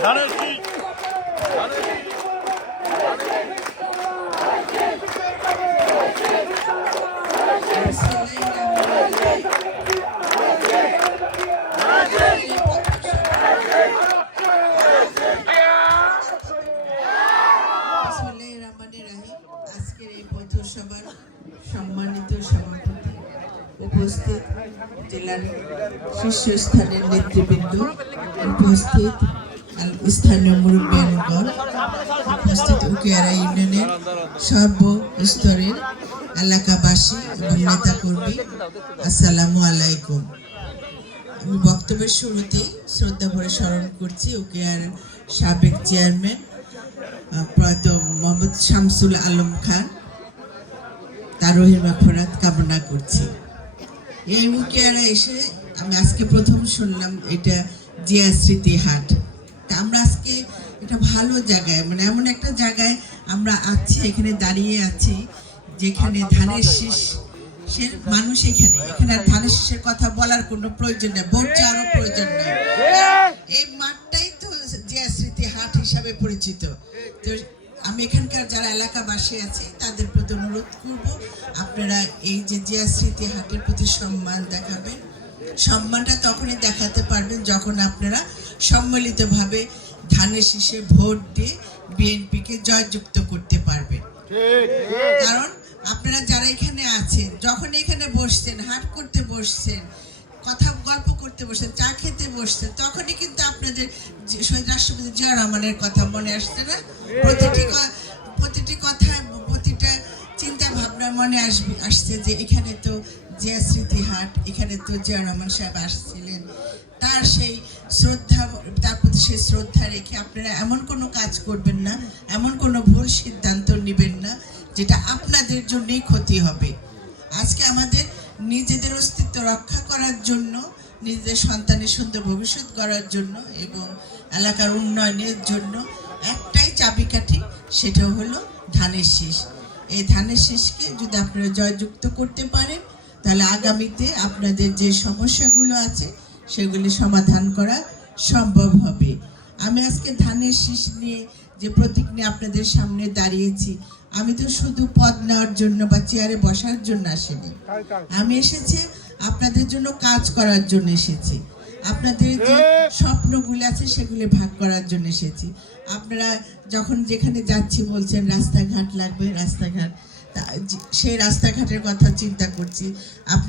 আজকের এই পৌরসভার সম্মানিত সভাপতি, উপস্থিত জেলার শীর্ষস্থানের নেতৃবৃন্দ, উপস্থিত স্থানীয় মুরব্বিয়ানগণ, উপস্থিত উকিয়ারা ইউনিয়নের সর্বস্তরের এলাকাবাসী এবং নেতাকর্মী, আসসালামু আলাইকুম। আমি বক্তব্যের শুরুতেই শ্রদ্ধা ভরে স্মরণ করছি উকিয়ার সাবেক চেয়ারম্যান প্রয়াত মোহাম্মদ শামসুল আলম খান, তার রহির মাগফিরাত কামনা করছি। এই উকিয়ারা এসে আমি আজকে প্রথম শুনলাম এটা জিয়া স্মৃতি হাট। তা আমরা আজকে এটা ভালো জায়গায়, মানে এমন একটা জায়গায় আমরা আছি, এখানে দাঁড়িয়ে আছি যেখানে ধানের শীষ মানুষ, এখানে আর ধানের শীষের কথা বলার কোনো প্রয়োজন নেই, ভোট চাওয়ারও প্রয়োজন নেই। এই মাঠটাই তো জিয়া স্মৃতি হাট হিসাবে পরিচিত। তো আমি এখানকার যারা এলাকাবাসী আছে তাদের প্রতি অনুরোধ করব, আপনারা এই যে জিয়া স্মৃতি হাটের প্রতি সম্মান দেখাবেন। সম্মানটা তখনই দেখাতে পারবেন যখন আপনারা সম্মিলিতভাবে ধানের শীষে ভোট দিয়ে বিএনপিকে জয়যুক্ত করতে পারবেন। কারণ আপনারা যারা এখানে আছেন, যখন এখানে বসছেন, হাট করতে বসছেন, কথা গল্প করতে বসছেন, চা খেতে বসছেন, তখনই কিন্তু আপনাদের শহীদ রাষ্ট্রপতি জিয়া রহমানের কথা মনে আসছে না? প্রতিটি কথা, প্রতিটা চিন্তা ভাবনা মনে আসছে যে এখানে তো জিয়া স্মৃতি হাট, এখানে তো জিয়া রহমান সাহেব আসছিলেন। তার সেই শ্রদ্ধা, তার প্রতি সেই শ্রদ্ধা রেখে আপনারা এমন কোনো কাজ করবেন না, এমন কোনো ভুল সিদ্ধান্ত নেবেন না যেটা আপনাদের জন্যই ক্ষতি হবে। আজকে আমাদের নিজেদের অস্তিত্ব রক্ষা করার জন্য, নিজেদের সন্তানের সুন্দর ভবিষ্যৎ করার জন্য এবং এলাকার উন্নয়নের জন্য একটাই চাবিকাঠি, সেটা হলো ধানের শীষ। এই ধানের শীষকে যদি আপনারা জয়যুক্ত করতে পারেন, তাহলে আগামীতে আপনাদের যে সমস্যাগুলো আছে সেগুলি সমাধান করা সম্ভব হবে। আমি আজকে ধানের শীষ নিয়ে যে প্রতীক নিয়ে আপনাদের সামনে দাঁড়িয়েছি, আমি তো শুধু পদ নেওয়ার জন্য বা চেয়ারে বসার জন্য আসিনি। আমি এসেছি আপনাদের জন্য কাজ করার জন্য এসেছি, আপনাদের যে স্বপ্নগুলো আছে সেগুলি ভাগ করার জন্য এসেছি। আপনারা যখন যেখানে যাচ্ছি বলছেন রাস্তাঘাট লাগবে, রাস্তাঘাট, সেই রাস্তাঘাটের কথা চিন্তা করছি।